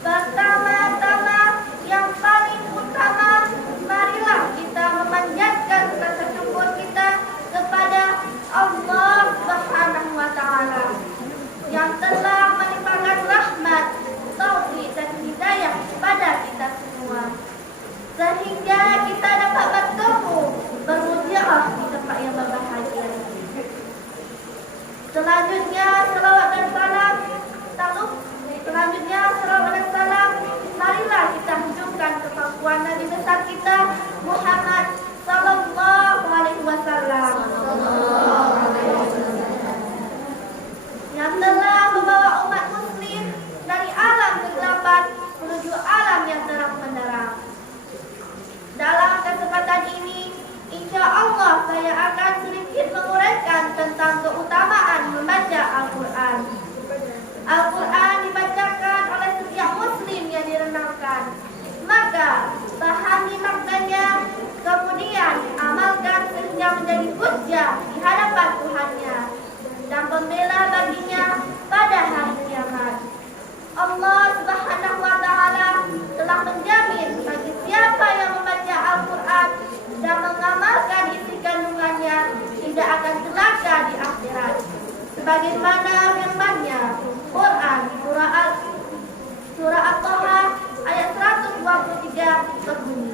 Pertama-tama, yang paling utama, marilah kita memanjatkan rasa syukur kita kepada Allah Subhanahu wa Ta'ala yang telah melimpahkan rahmat, taufik dan hidayah kepada kita semua, sehingga kita dapat bertemu bermuziarah di tempat yang berbahagia. Selanjutnya salawat dan salam, marilah kita hujungkan kepada Nabi besar kita Muhammad sallallahu alaihi wasallam yang telah membawa umat muslim dari alam kegelapan menuju alam yang terang benderang. Dalam kesempatan ini, insya Allah saya akan sedikit menguraikan tentang keutamaan membaca Al-Quran. Al-Quran dibacakan oleh setiap muslim yang direnangkan. Maka pahami maknanya, kemudian amalkan sehingga menjadi hujjah di hadapan Tuhannya dan pembela baginya pada hari kiamat. Allah Subhanahu wa Ta'ala telah menjamin bagi siapa yang membaca Al-Quran dan mengamalkan isi kandungannya tidak akan celaka di akhirat. Sebagaimana firman-Nya Quran surah At-Taha ayat 123 berbunyi.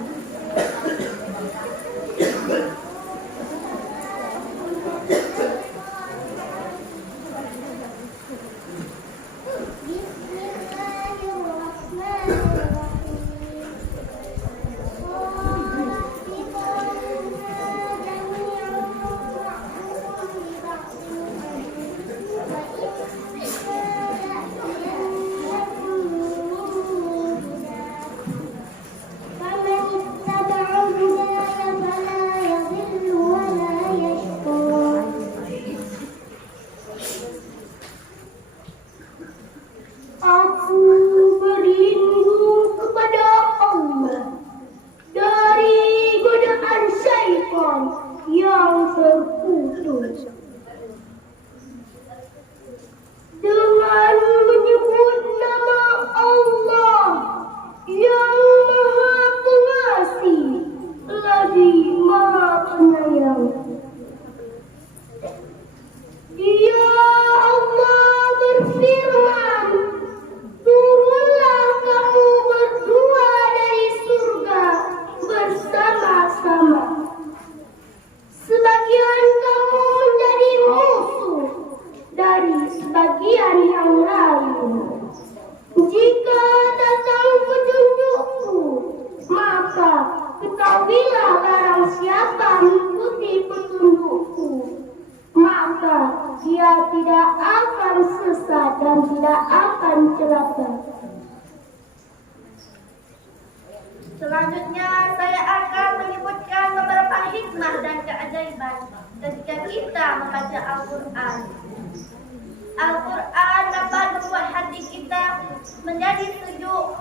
Dengan menyebut nama Allah yang Maha Pengasih lagi Maha Penyayang. Ya Allah berfirman, turunlah kamu berdua dari surga bersama-sama. Sebagian kamu menjadi musuh dari sebagian yang lain. Jika datang petunjukku, maka ketahuilah barang siapa mengikuti petunjukku, maka dia tidak akan sesat dan tidak akan celaka. Selanjutnya saya akan menyebutkan beberapa hikmah dan keajaiban ketika kita membaca Al-Quran. Al-Quran dapat membuat hati kita menjadi sejuk.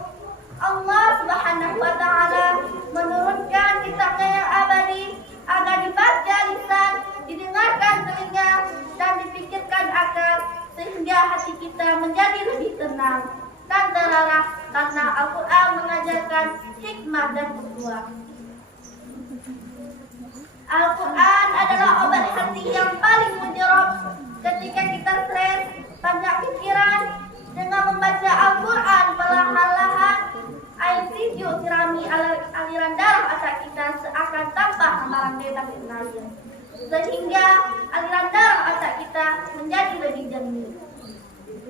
Allah Subhanahu wa Ta'ala menurunkan kitabnya yang abadi agar dibaca lisan, didengarkan telinga, dan dipikirkan akal, sehingga hati kita menjadi lebih tenang dan terarah karena Al-Quran mengajarkan hikmah dan ukhuwah. Al-Quran adalah obat hati yang paling mujarab ketika kita stres, banyak pikiran. Dengan membaca Al-Quran perlahan-lahan, air sejuk sirami aliran darah otak kita seakan tanpa amalan bebas mengalir, sehingga aliran darah otak kita menjadi lebih jernih.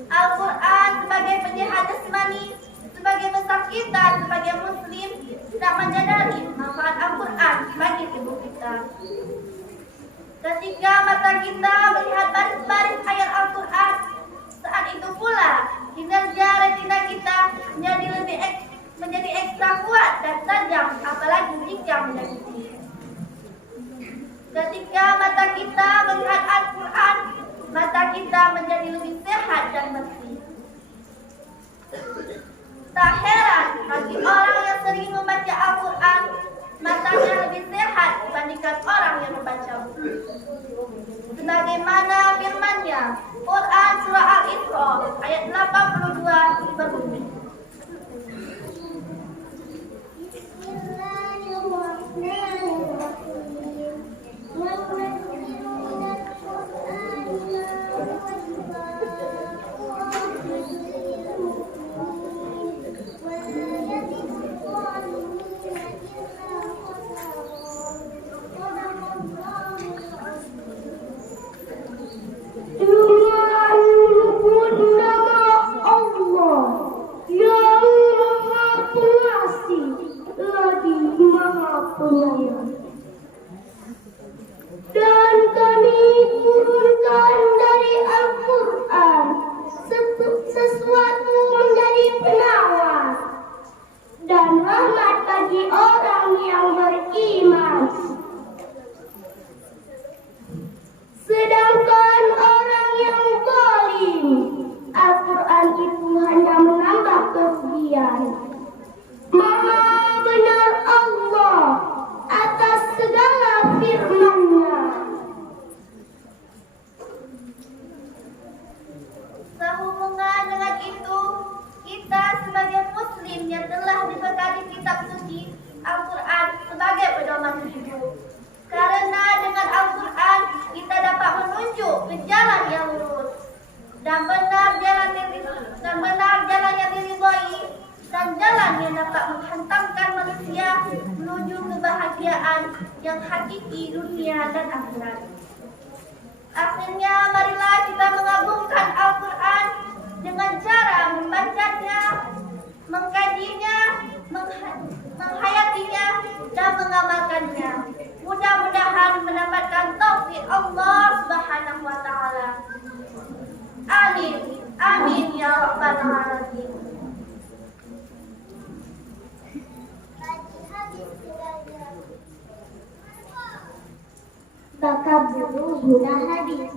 Al-Quran sebagai penyehat jasmani, sebagai besar kita sebagai muslim tidak menyadari manfaat Al-Quran bagi tubuh kita. Ketika mata kita melihat baris-baris ayat Al-Quran, saat itu pula kinerja retina kita menjadi ekstra kuat dan tajam, apalagi jika menyakiti. Ketika mata kita melihat Al-Quran, mata kita menjadi lebih sehat dan bersih. Tak heran bagi orang yang sering membaca Al-Quran, matanya lebih sehat dibandingkan orang yang membaca buku. Sebagaimana firman Quran surah Al-Isra ayat 82 berbunyi. Dan kami turunkan dari Al-Quran sesuatu menjadi penawar dan rahmat bagi orang yang beriman. Sedangkan orang yang zalim, Al-Quran itu hanya menambah kerugian. Maha benar Allah atas segala firman-Nya. Sehubungan dengan itu, kita sebagai muslim yang telah dibekali kitab suci Al-Quran sebagai pedoman hidup. Karena dengan Al-Quran kita dapat menunjuk ke jalan yang lurus dan benar jalan yang diridhoi dan jalan yang dapat menghantamkan manusia menuju kebahagiaan yang hakiki dunia dan akhirat. Akhirnya marilah kita mengagungkan Al-Quran dengan cara membacanya, mengkajinya, menghayatinya, dan mengamalkannya. Mudah-mudahan mendapatkan taufik Allah Subhanahu wa taala. Amin. Amin ya rabbal alamin. Takabbur guna hadis.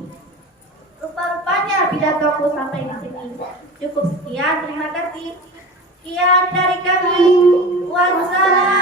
Rupa-rupanya pidatoku sampai di sini. Cukup sekian, terima kasih. Sekian dari kami. Wassalam.